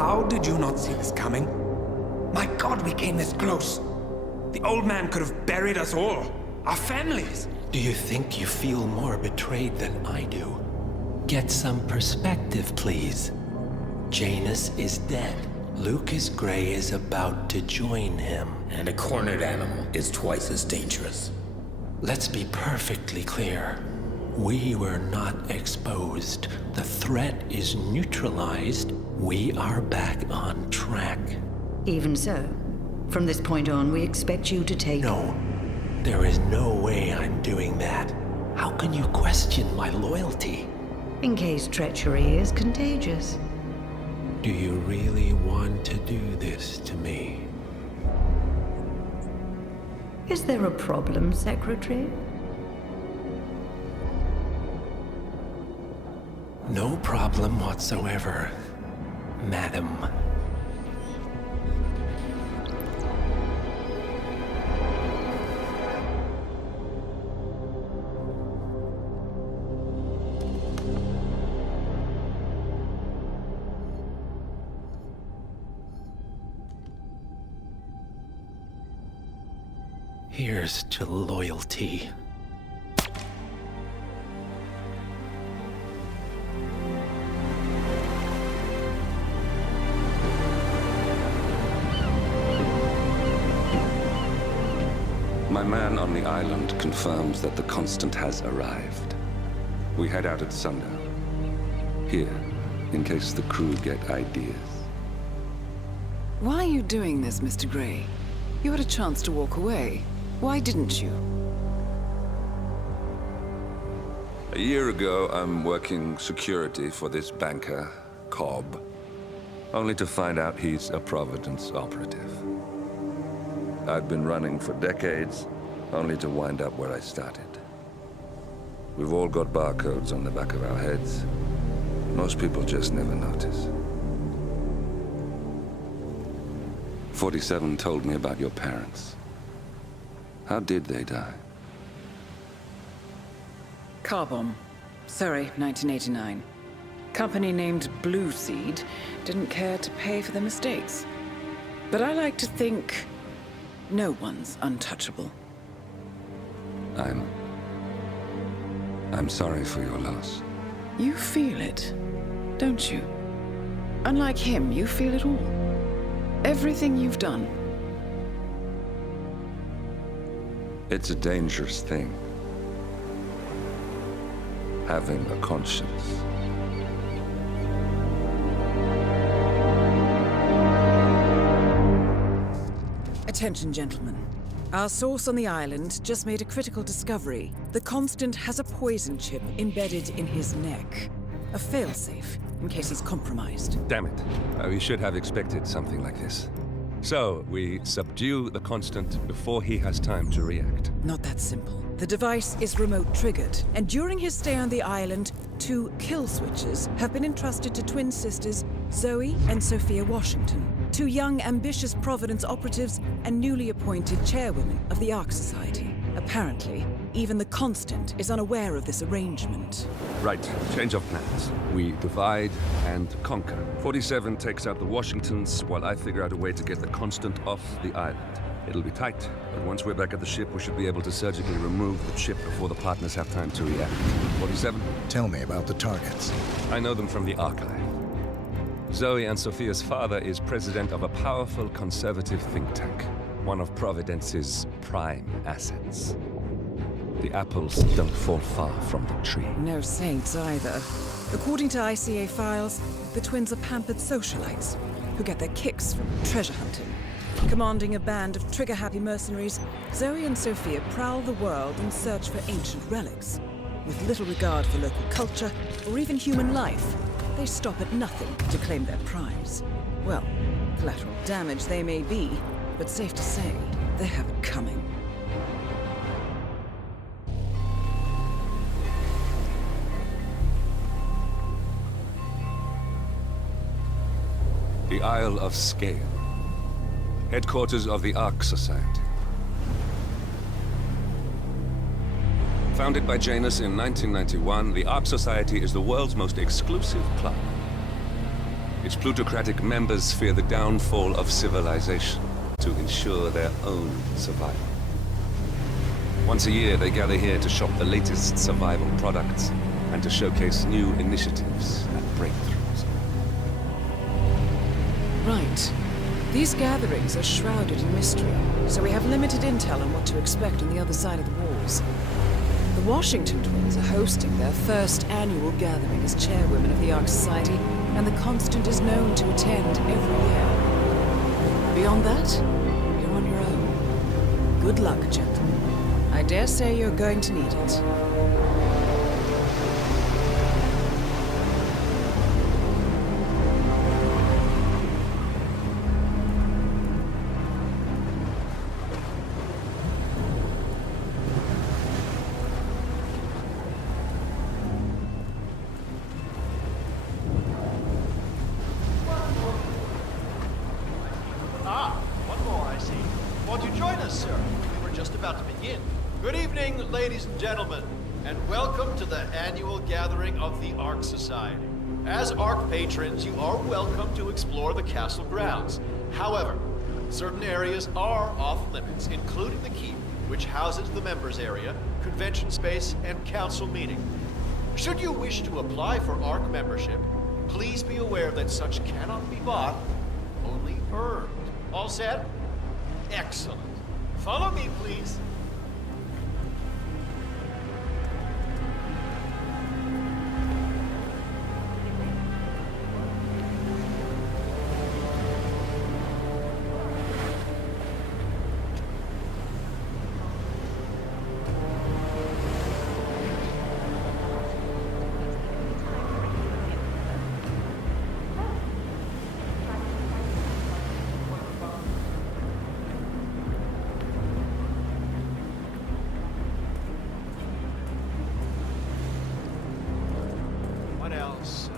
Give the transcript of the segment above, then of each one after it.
How did you not see this coming? My God, we came this close. The old man could have buried us all. Our families. Do you think you feel more betrayed than I do? Get some perspective, please. Janus is dead. Lucas Gray is about to join him. And a cornered animal is twice as dangerous. Let's be perfectly clear. We were not exposed. The threat is neutralized. We are back on track. Even so, from this point on, we expect you to take... No, there is no way I'm doing that. How can you question my loyalty? In case treachery is contagious. Do you really want to do this to me? Is there a problem, Secretary? No problem whatsoever, Madam. Here's to loyalty. My man on the island confirms that the Constant has arrived. We head out at sundown. Here, in case the crew get ideas. Why are you doing this, Mr. Gray? You had a chance to walk away. Why didn't you? A year ago, I'm working security for this banker, Cobb, only to find out he's a Providence operative. I've been running for decades, only to wind up where I started. We've all got barcodes on the back of our heads. Most people just never notice. 47 told me about your parents. How did they die? Car bomb. Surrey, 1989. Company named Blue Seed didn't care to pay for the mistakes. But I like to think no one's untouchable. I'm sorry for your loss. You feel it, don't you? Unlike him, you feel it all. Everything you've done. It's a dangerous thing. Having a conscience. Attention, gentlemen. Our source on the island just made a critical discovery. The Constant has a poison chip embedded in his neck. A failsafe, in case he's compromised. Damn it. We should have expected something like this. So, we subdue the Constant before he has time to react. Not that simple. The device is remote-triggered, and during his stay on the island, 2 kill switches have been entrusted to twin sisters Zoe and Sophia Washington, 2 young, ambitious Providence operatives and newly appointed chairwomen of the Ark Society. Apparently, even the Constant is unaware of this arrangement. Right, change of plans. We divide and conquer. 47 takes out the Washingtons, while I figure out a way to get the Constant off the island. It'll be tight, but once we're back at the ship, we should be able to surgically remove the chip before the partners have time to react. 47? Tell me about the targets. I know them from the archive. Zoe and Sophia's father is president of a powerful conservative think tank, one of Providence's prime assets. The apples don't fall far from the tree. No saints either. According to ICA files, the twins are pampered socialites who get their kicks from treasure hunting. Commanding a band of trigger-happy mercenaries, Zoe and Sophia prowl the world in search for ancient relics. With little regard for local culture or even human life, they stop at nothing to claim their prize. Well, collateral damage they may be, but safe to say, they have it coming. The Isle of Scale. Headquarters of the Ark Society. Founded by Janus in 1991, the Ark Society is the world's most exclusive club. Its plutocratic members fear the downfall of civilization to ensure their own survival. Once a year, they gather here to shop the latest survival products and to showcase new initiatives and breakthroughs. Right. These gatherings are shrouded in mystery, so we have limited intel on what to expect on the other side of the walls. The Washington twins are hosting their first annual gathering as chairwomen of the Ark Society, and the Constant is known to attend every year. Beyond that, you're on your own. Good luck, gentlemen. I dare say you're going to need it. One more, I see. Won't you join us, sir? We were just about to begin. Good evening, ladies and gentlemen, and welcome to the annual gathering of the Ark Society. As Ark patrons, you are welcome to explore the castle grounds. However, certain areas are off limits, including the keep, which houses the members area, convention space, and council meeting. Should you wish to apply for Ark membership, please be aware that such cannot be bought, only earned. All set? Excellent. Follow me, please. What else?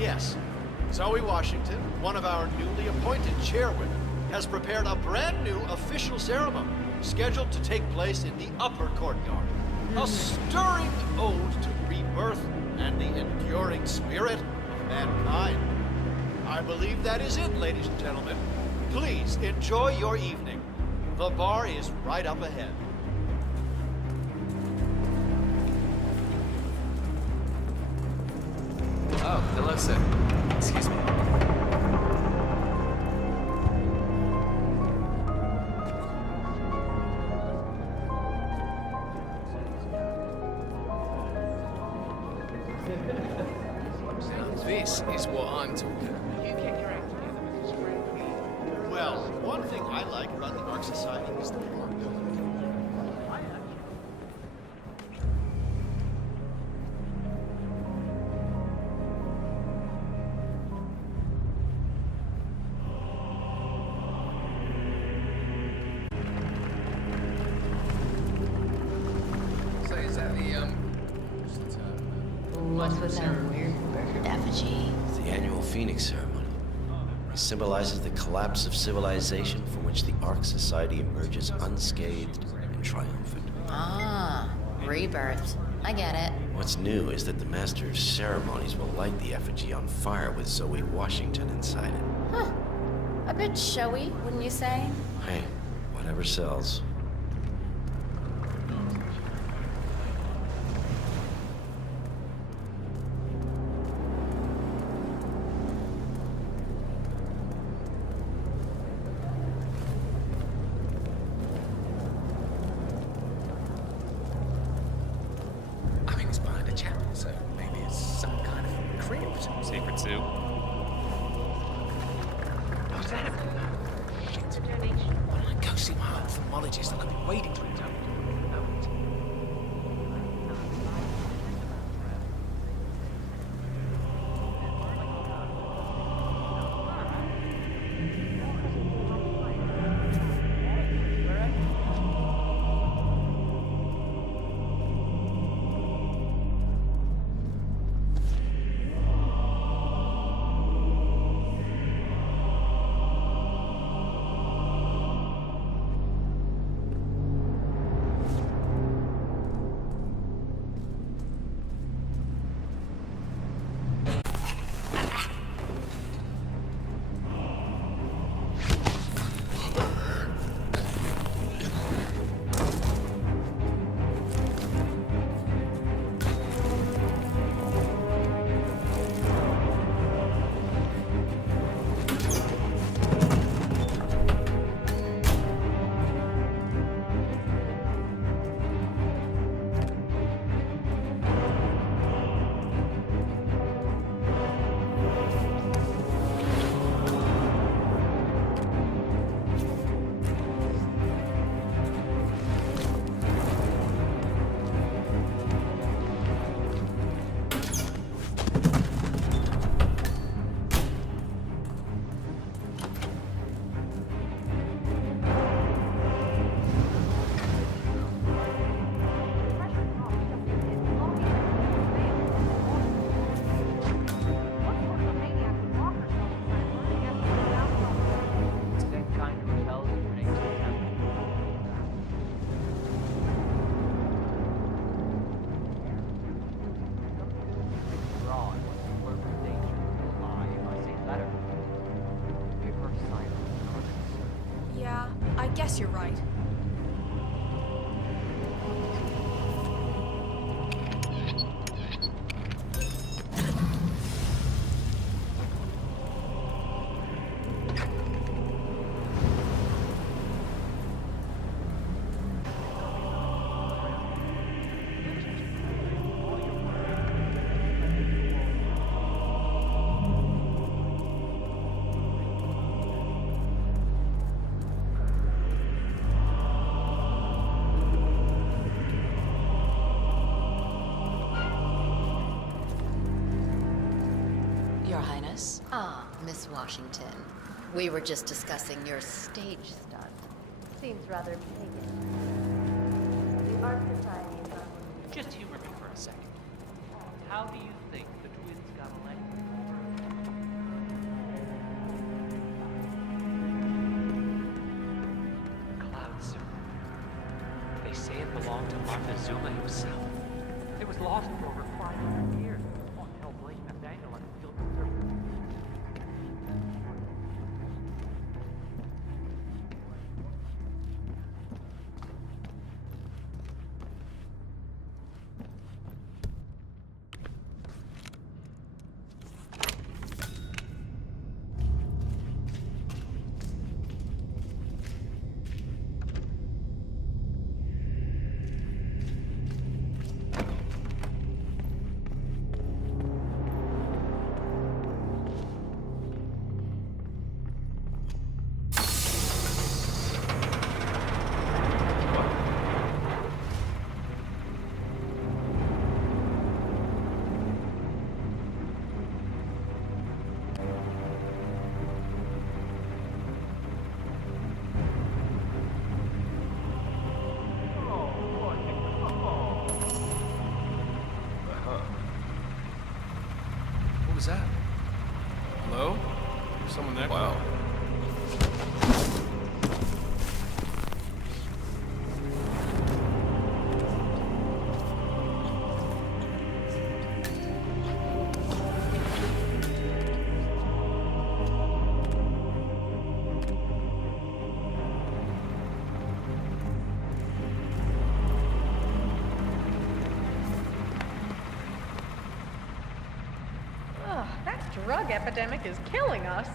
Yes. Zoe Washington, one of our newly appointed chairwomen, has prepared a brand new official ceremony scheduled to take place in the upper courtyard. A stirring ode to rebirth and the enduring spirit of mankind. I believe that is it, ladies and gentlemen. Please enjoy your evening. The bar is right up ahead. Oh, hello, sir. Excuse me. This is what I'm talking about. You get your act together, Mrs. Franklin. Well, one thing I like about the Ark Society is the park. So is that the, What's with that weird bird effigy? It's the annual Phoenix ceremony. It symbolizes the collapse of civilization from which the Ark Society emerges unscathed and triumphant. Ah, rebirth. I get it. What's new is that the Master of Ceremonies will light the effigy on fire with Zoe Washington inside it. Huh. A bit showy, wouldn't you say? Hey, whatever sells. I mean, it's behind a chapel, so maybe it's some kind of crypt. Secret too. What's that? Shit. Why don't I go see my ophthalmologist? I could be waiting for him to guess you're right. Your Highness? Ah, Miss Washington. We were just discussing your stage stunt. Seems rather pagan. The Art Society is on... Just humor me for a second. How do you think the twins got elected? Cloud, sir. They say it belonged to Montezuma himself. It was lost for over 500 years. Oh, hell, Blake Nathaniel on the field of surgery. What was that? Hello? There's someone there? Wow. Drug epidemic is killing us.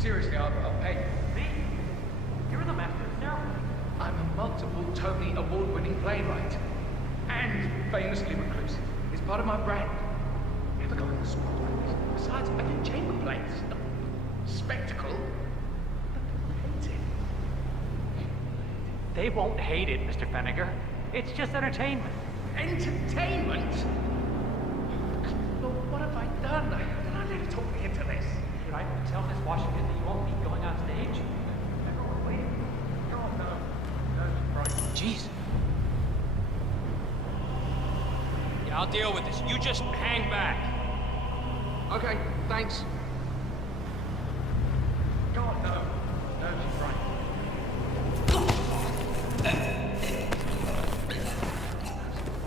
Seriously, I'll pay you. Me? You're the master of ceremony. I'm a multiple Tony award-winning playwright. And famously reclusive. It's part of my brand. Never go in the spotlight. Besides, I do chamber plays. Spectacle. But they hate it. They won't hate it, Mr. Feniger. It's just entertainment. Entertainment? Lord, what have I done? Did I let you talk me into this? Should I tell Miss Washington that you won't be going on stage? Wait. Oh, no. No, right. Jeez. Yeah, I'll deal with this. You just hang back. Okay, thanks. God, no. No, she's right.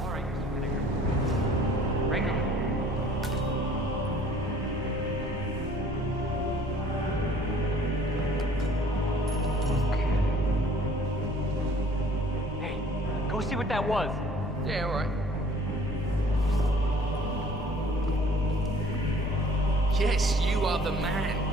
All right, Mr. Feniger. Regular. Go see what that was. Yeah, all right. Yes, you are the man.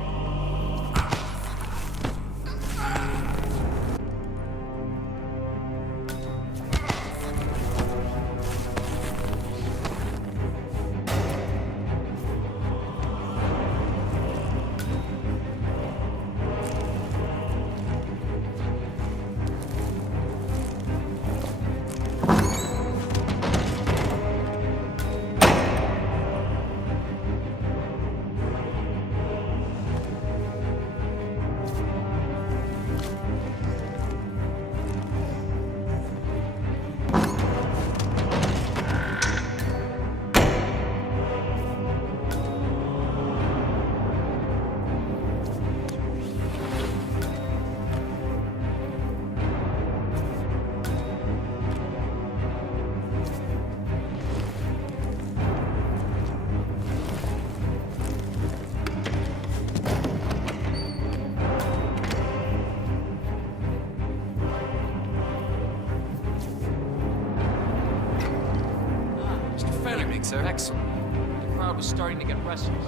Sir, excellent. The crowd was starting to get restless.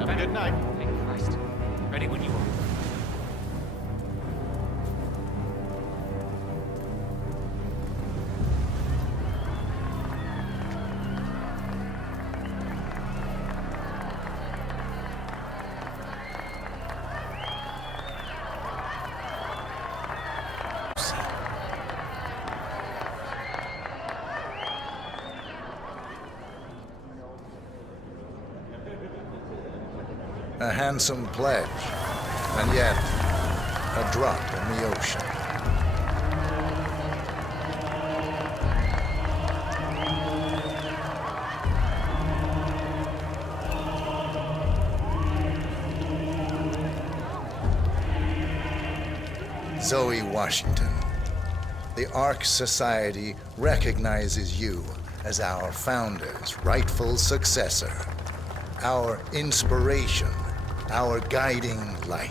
Have a good night. Thank Christ. Ready when you are. A handsome pledge, and yet a drop in the ocean. Zoe Washington, the Ark Society recognizes you as our founder's rightful successor, our inspiration, our guiding light,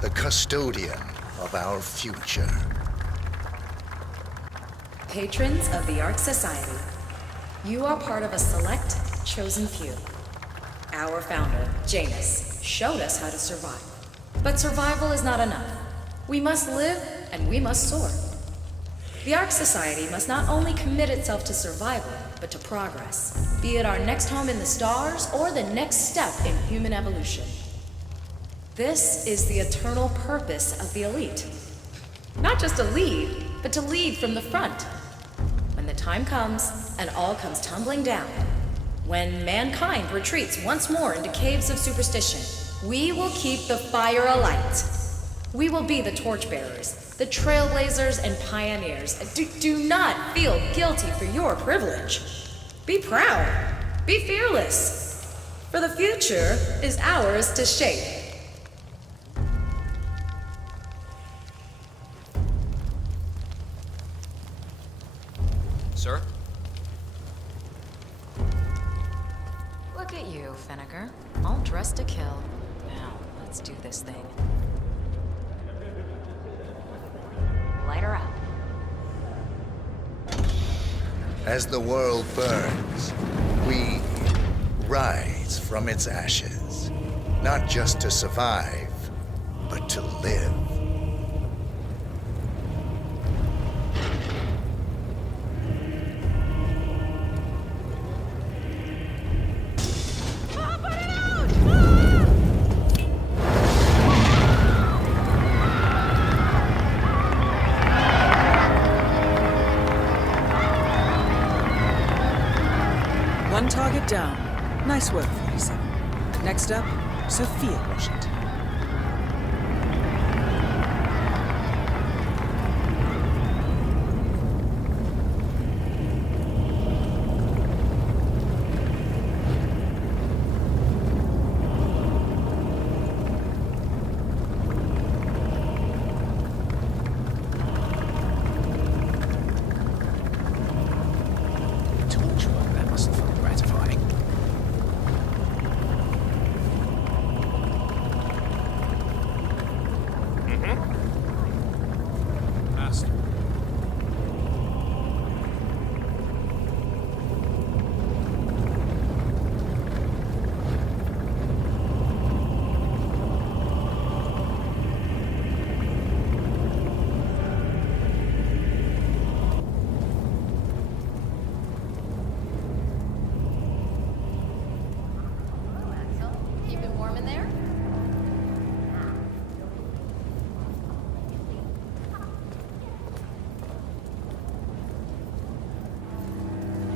the custodian of our future. Patrons of the Ark Society, you are part of a select, chosen few. Our founder, Janus, showed us how to survive. But survival is not enough. We must live and we must soar. The Ark Society must not only commit itself to survival, but to progress, be it our next home in the stars or the next step in human evolution. This is the eternal purpose of the elite. Not just to lead, but to lead from the front. When the time comes and all comes tumbling down, when mankind retreats once more into caves of superstition, we will keep the fire alight. We will be the torchbearers, the trailblazers and pioneers. Do not feel guilty for your privilege. Be proud. Be fearless. For the future is ours to shape. Sir? Look at you, Finnegar. All dressed to kill. Now, let's do this thing. Light her up. As the world burns, we rise from its ashes, not just to survive, but to live. One target down. Nice work, 47. Next up, Sophia Washington. there?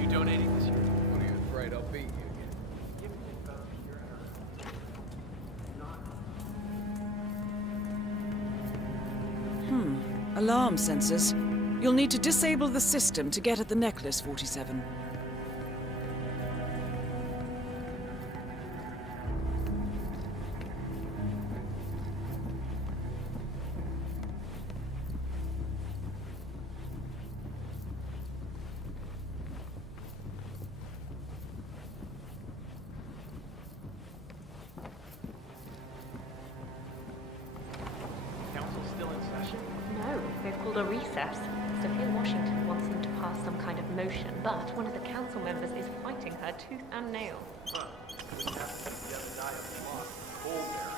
You donating this year? What are you afraid I'll beat you again? Alarm sensors. You'll need to disable the system to get at the necklace, 47. Council still in session? No, they've called a recess. Sophia Washington wants them to pass some kind of motion, but one of the council members is fighting her tooth and nail. Huh. Wouldn't have to be the other night of the law. Colbert.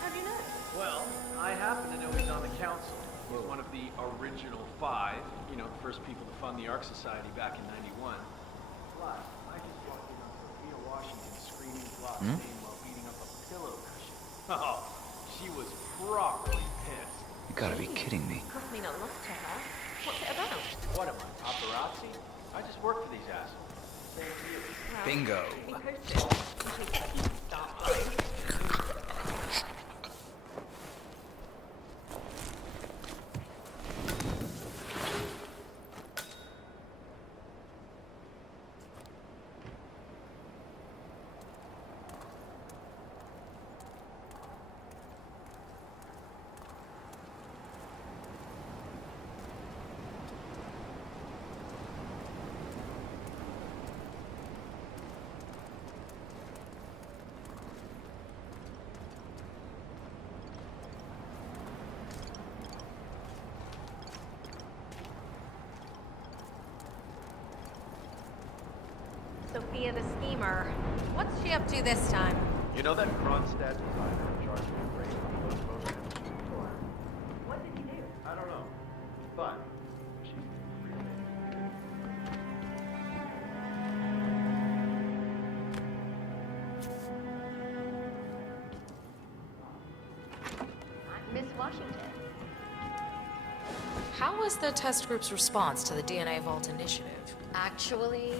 How do you know? Well, I happen to know he's on the council. He's one of the original 5, you know, the first people to fund the Ark Society back in '91. Plus, I just walked in on Sophia Washington screaming Block's name while beating up a pillow cushion. Oh, she was properly pissed. You gotta be kidding me. Must mean a lot to her. What's it about? What am I, paparazzi? I just work for these assholes. Same to you. Well, Bingo. keep posted. In case the heat starts blowing. Sophia the schemer. What's she up to this time? You know that Kronstadt designer in charge of the race on those motion tour? What did he do? I don't know. But she's really Miss Washington. How was the test group's response to the DNA Vault initiative? Actually,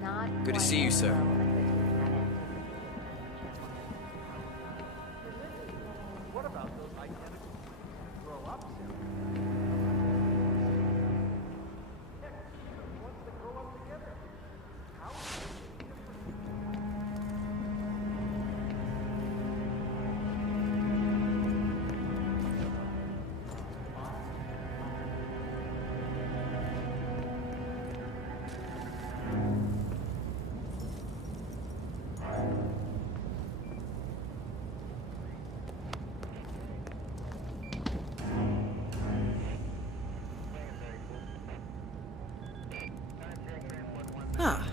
not Good to quite see you, as sir. well as the team had anticipated. What about those identical twins that grow up soon? Heck, even the ones that grow up together. How are they different? Ah,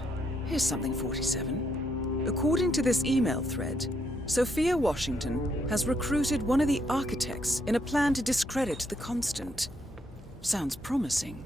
here's something, 47. According to this email thread, Sophia Washington has recruited one of the architects in a plan to discredit the Constant. Sounds promising.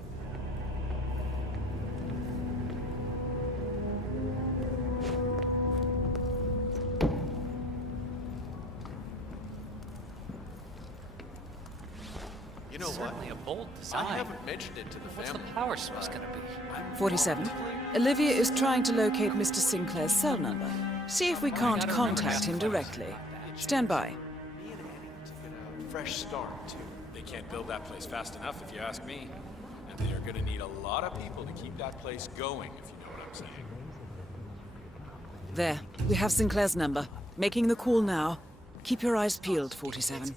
You know what? Certainly a bold design. I haven't mentioned it to the What's family. the power source gonna be? 47. Olivia is trying to locate Mr. Sinclair's cell number. See if we can't contact him directly. Stand by. Fresh start, too. They can't build that place fast enough, if you ask me. And they are gonna need a lot of people to keep that place going, if you know what I'm saying. There, we have Sinclair's number. Making the call now. Keep your eyes peeled, 47.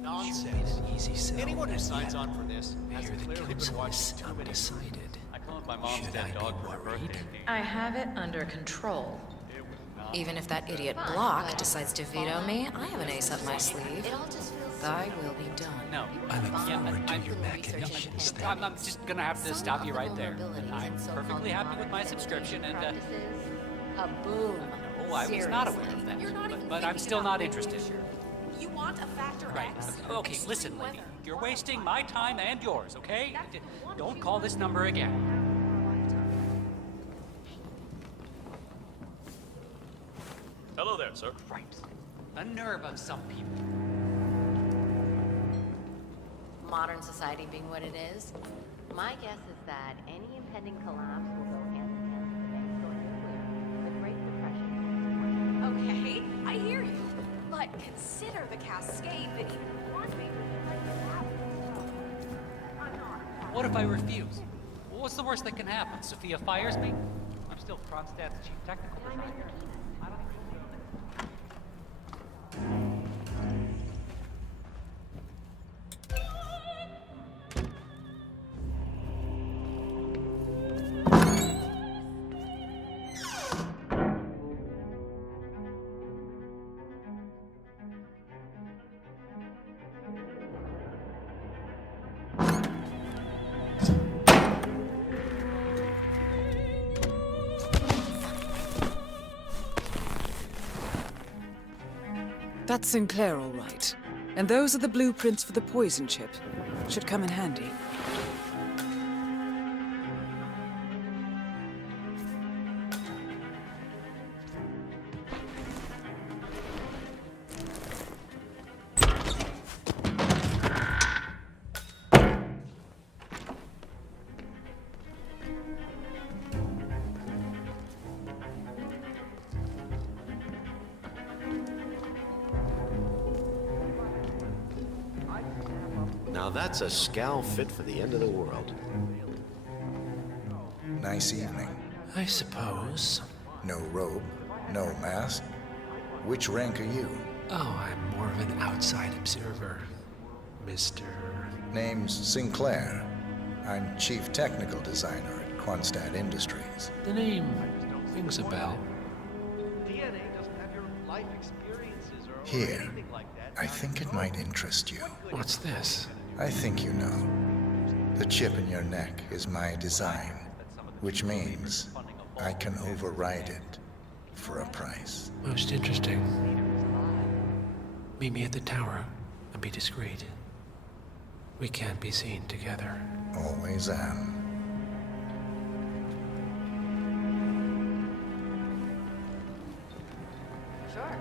Nonsense. Easy sell. Anyone who signs on for this has Here the clearly been council watching is too many. undecided. I cloned my mom's Should I dead be dog for her worried? birthday. I have it under control. Even if that idiot Block decides to veto me, I have an ace up my sleeve. It all just feels Thy will be done. No. I look Yeah, forward to I'm- your machinations then. I'm just gonna have to stop you right there. I'm perfectly happy with my subscription and, a boom. no, I was not aware of that. You're not even But I'm thinking still about not the interested. You want a factor Right. X? Okay, listen, lady. You're wasting my time and yours, okay? Don't call this number again. Hello there, sir. Cripes. The nerve of some people. Modern society being what it is, my guess is that any impending collapse will go hand in hand with the banks going nuclear, with Great Depression. Okay, I hear you. But consider the cascade that even one major What if I refuse? What's the worst that can happen? Sophia fires me? I'm still Kronstadt's chief technical designer. I don't even That's Sinclair, all right. And those are the blueprints for the poison chip. Should come in handy. Now that's a scowl fit for the end of the world. Nice evening. I suppose. No robe, no mask. Which rank are you? Oh, I'm more of an outside observer, Mr. Name's Sinclair. I'm Chief Technical Designer at Kronstadt Industries. The name rings a bell. DNA doesn't have your life experiences or Here, anything like that. I think it might interest you. What's this? I think you know. The chip in your neck is my design, which means I can override it for a price. Most interesting. Meet me at the tower and be discreet. We can't be seen together. Always am. Sure.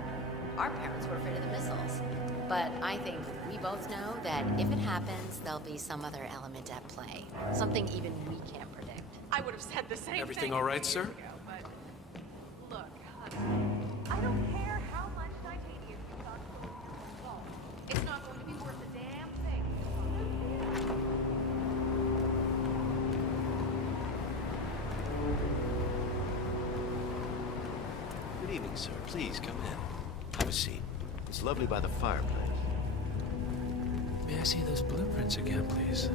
Our parents were afraid of the missiles. But I think we both know that if it happens, there'll be some other element at play. Something even we can't predict. I would have said the same Everything thing. all right, sir? But look, I don't care how much titanium you talk to. It's not going to be worth a damn thing. Good evening, sir. Please come in. Have a seat. It's lovely by the fireplace. May I see those blueprints again, please?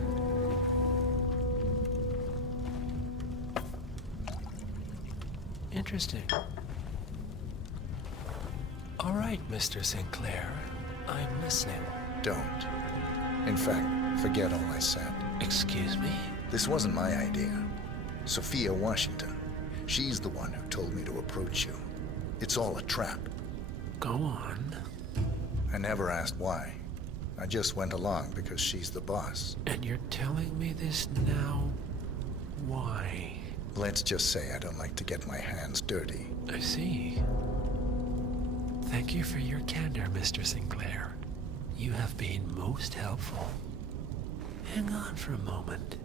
Interesting. All right, Mr. Sinclair. I'm listening. Don't. In fact, forget all I said. Excuse me? This wasn't my idea. Sophia Washington. She's the one who told me to approach you. It's all a trap. Go on. I never asked why. I just went along because she's the boss. And you're telling me this now? Why? Let's just say I don't like to get my hands dirty. I see. Thank you for your candor, Mr. Sinclair. You have been most helpful. Hang on for a moment.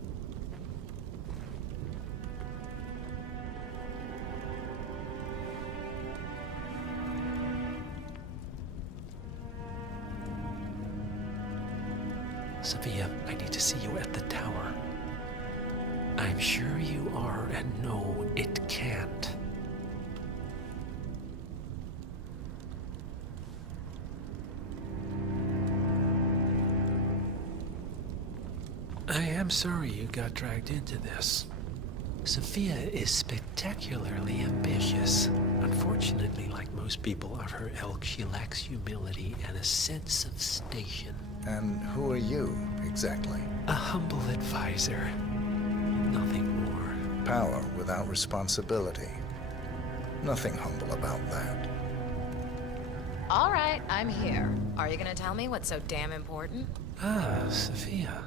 Sophia, I need to see you at the tower. I'm sure you are, and no, it can't. I am sorry you got dragged into this. Sophia is spectacularly ambitious. Unfortunately, like most people of her ilk, she lacks humility and a sense of station. And who are you, exactly? A humble advisor. Nothing more. Power without responsibility. Nothing humble about that. All right, I'm here. Are you gonna tell me what's so damn important? Ah, Sophia.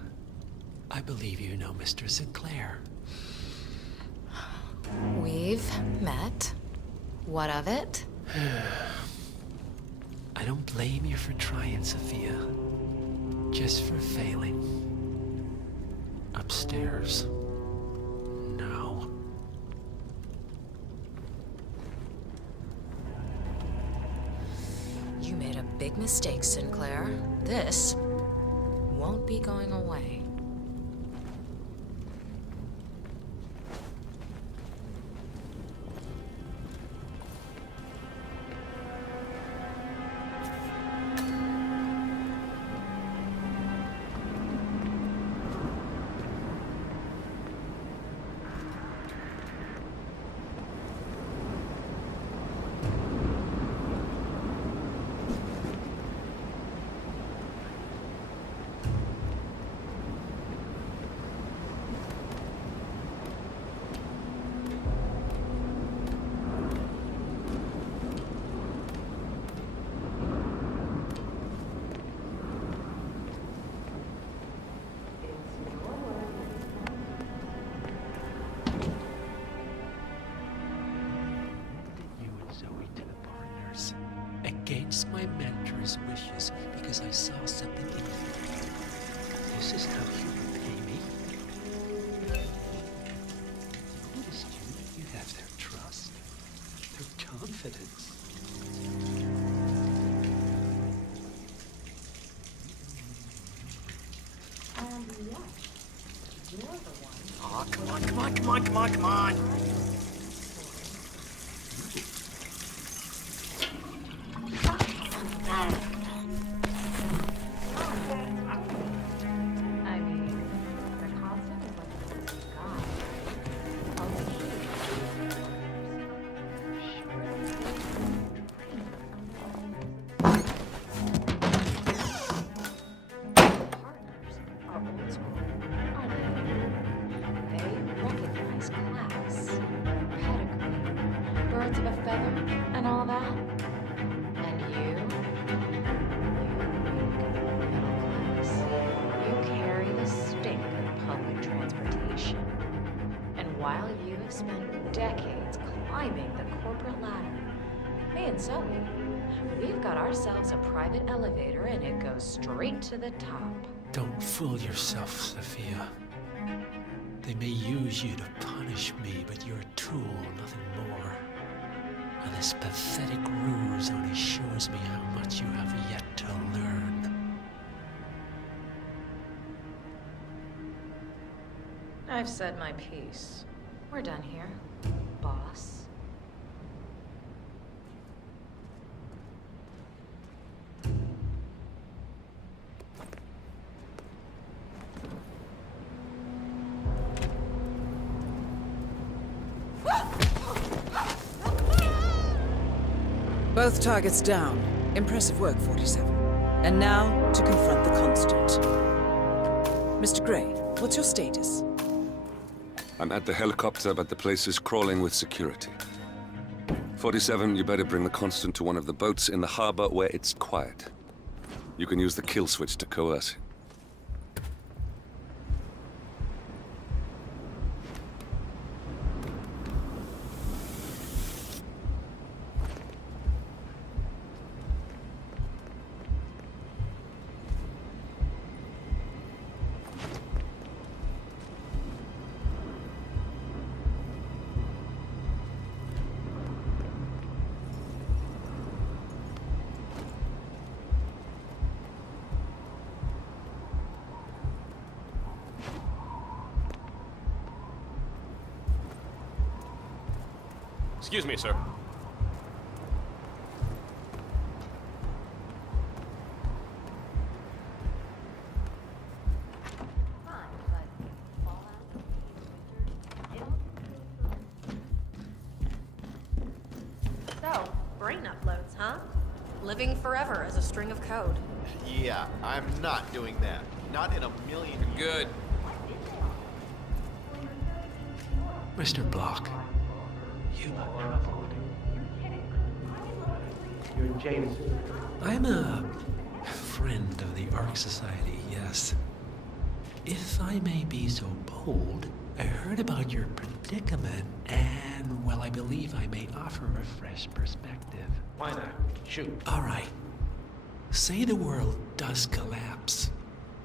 I believe you know Mr. Sinclair. We've met. What of it? I don't blame you for trying, Sophia. Just for failing. Upstairs. Now. You made a big mistake, Sinclair. This won't be going away. Against my mentor's wishes, because I saw something in you. This is how you repay me. Noticed you have their trust, their confidence. And what? You're the one. Oh, come on, come on, come on, come on, come on! I mean, the constant is like the voice of God. All the partners are old school, aren't they? They recognize class, pedigree, birds of a feather, and all that. And you carry the stink of public transportation. And while you have spent decades climbing the corporate ladder, me and Zoe, we've got ourselves a private elevator and it goes straight to the top. Don't fool yourself, Sophia. They may use you to punish me, but you're a tool, nothing more. And this pathetic ruse only shows me how much you have yet to learn. I've said my piece. We're done here, boss. Both targets down. Impressive work, 47. And now, to confront the Constant. Mr. Gray, what's your status? I'm at the helicopter, but the place is crawling with security. 47, you better bring the Constant to one of the boats in the harbor where it's quiet. You can use the kill switch to coerce him. Excuse me, sir. So, brain uploads, huh? Living forever as a string of code. Yeah, I'm not doing that. Not in a million years. Good. Mr. Block, you look troubled. You're James. I'm a friend of the Ark Society, yes. If I may be so bold, I heard about your predicament, and, well, I believe I may offer a fresh perspective. Why not? Shoot. All right. Say the world does collapse.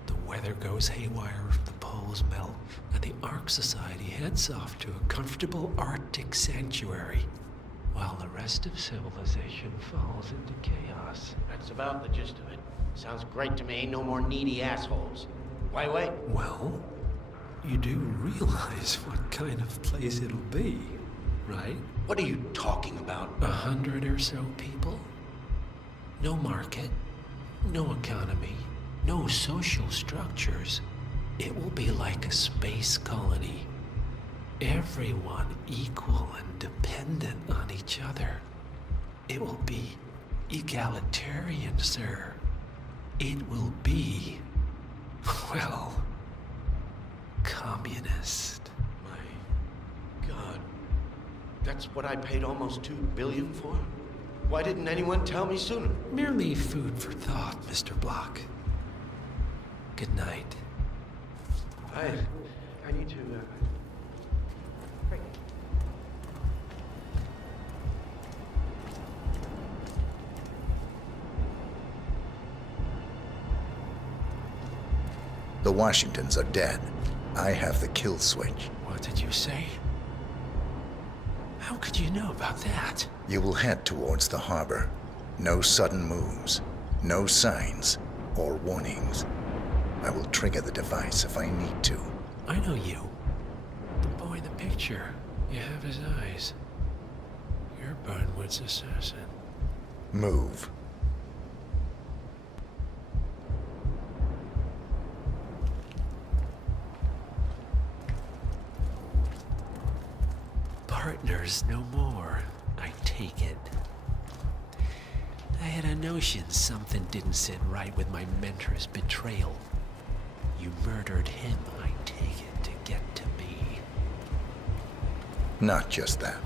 The weather goes haywire, the poles melt, and the Ark Society heads off to a comfortable Arctic sanctuary, while the rest of civilization falls into chaos. That's about the gist of it. Sounds great to me. No more needy assholes. Why wait? Well, you do realize what kind of place it'll be, right? What are you talking about? 100 or so people? No market, no economy, no social structures. It will be like a space colony. Everyone equal and dependent on each other. It will be egalitarian, sir. It will be, well, communist. My God. That's what I paid almost $2 billion for? Why didn't anyone tell me sooner? Merely food for thought, Mr. Block. Good night. I need to, The Washingtons are dead. I have the kill switch. What did you say? How could you know about that? You will head towards the harbor. No sudden moves, no signs or warnings. I will trigger the device if I need to. I know you. The boy in the picture. You have his eyes. You're Burnwood's assassin. Move. Partners no more, I take it. I had a notion something didn't sit right with my mentor's betrayal. You murdered him, I take it, to get to me. Not just that.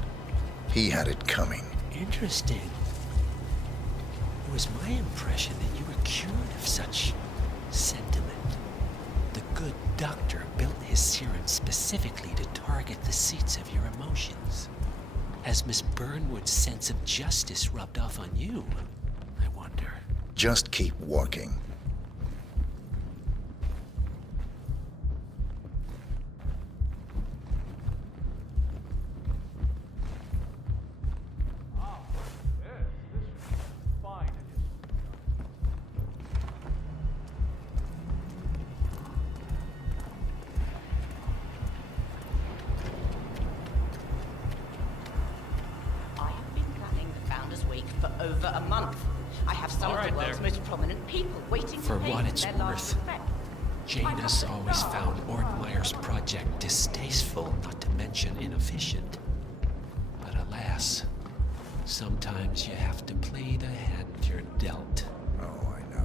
He had it coming. Interesting. It was my impression that you were cured of such sentiment. The good doctor built his serum specifically to target the seats of your emotions. Has Miss Burnwood's sense of justice rubbed off on you? I wonder. Just keep walking. For over a month. I have some of the world's most prominent people waiting for to pay what it's their worth. last respect. Janus always found Ortmeyer's project distasteful, not to mention inefficient. But alas, sometimes you have to play the hand you're dealt. Oh, I know.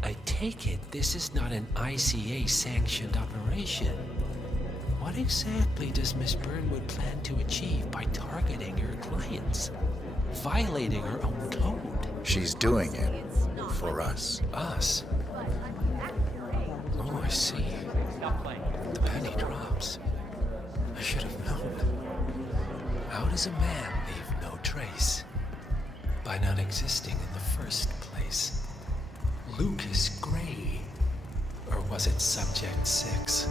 I take it this is not an ICA-sanctioned operation. What exactly does Miss Burnwood plan to achieve by targeting her clients? Violating her own code? She's doing it for us. Us? Oh, I see. The penny drops. I should have known. How does a man leave no trace? By not existing in the first place. Lucas Gray. Or was it Subject 6?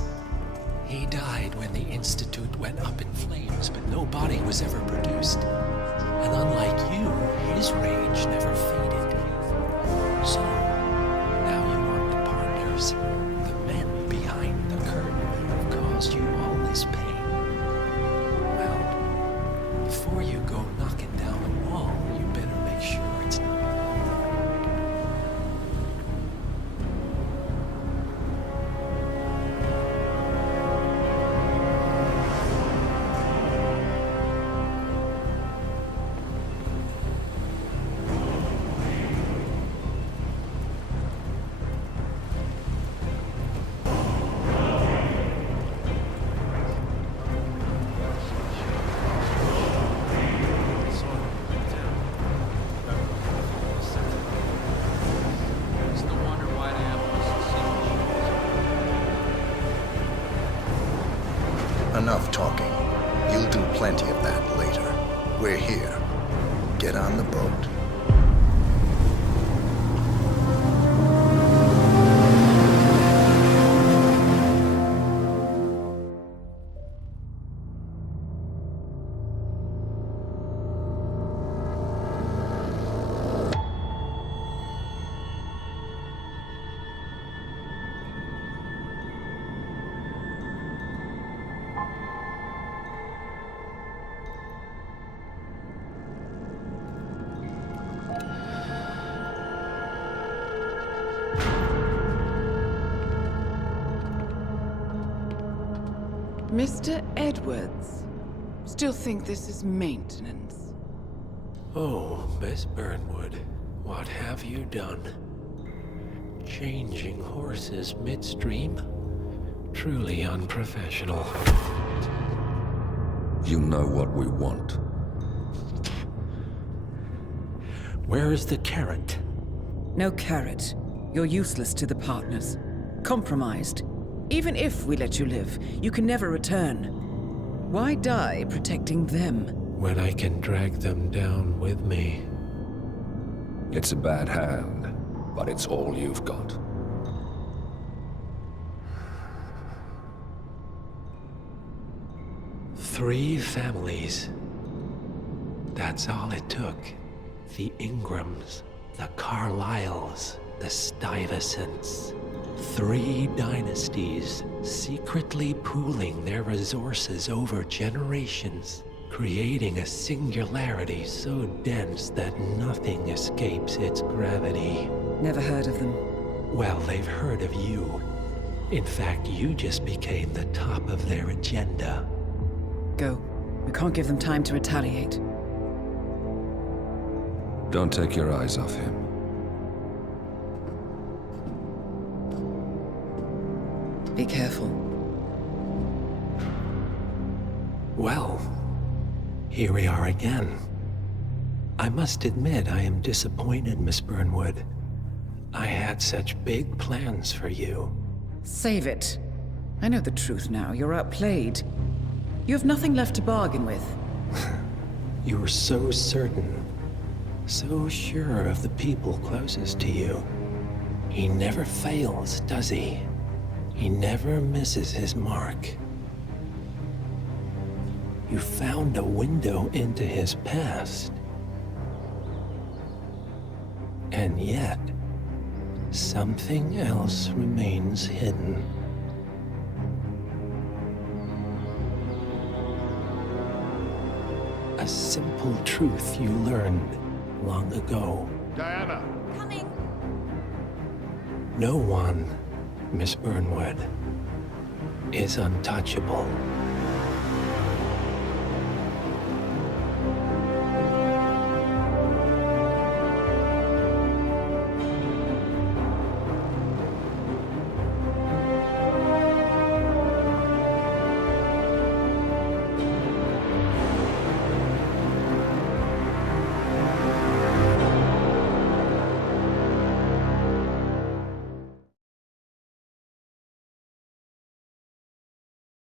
He died when the Institute went up in flames, but no body was ever produced. And unlike you, his rage never faded. So, now you want the partners, the men behind the curtain who have caused you all this pain. Well, before you go knocking down a wall, you better make sure it's not. Here, get on the boat. Mr. Edwards, still think this is maintenance? Oh, Miss Burnwood, what have you done? Changing horses midstream? Truly unprofessional. You know what we want. Where is the carrot? No carrot. You're useless to the partners. Compromised. Even if we let you live, you can never return. Why die protecting them? When I can drag them down with me. It's a bad hand, but it's all you've got. Three families. That's all it took. The Ingrams, the Carlyles, the Stuyvesants. 3 dynasties secretly pooling their resources over generations, creating a singularity so dense that nothing escapes its gravity. Never heard of them. Well, they've heard of you. In fact, you just became the top of their agenda. Go. We can't give them time to retaliate. Don't take your eyes off him. Be careful. Well, here we are again. I must admit I am disappointed, Miss Burnwood. I had such big plans for you. Save it. I know the truth now. You're outplayed. You have nothing left to bargain with. You were so certain, so sure of the people closest to you. He never fails, does he? He never misses his mark. You found a window into his past. And yet, something else remains hidden. A simple truth you learned long ago. Diana! Coming! No one, Miss Burnwood, is untouchable.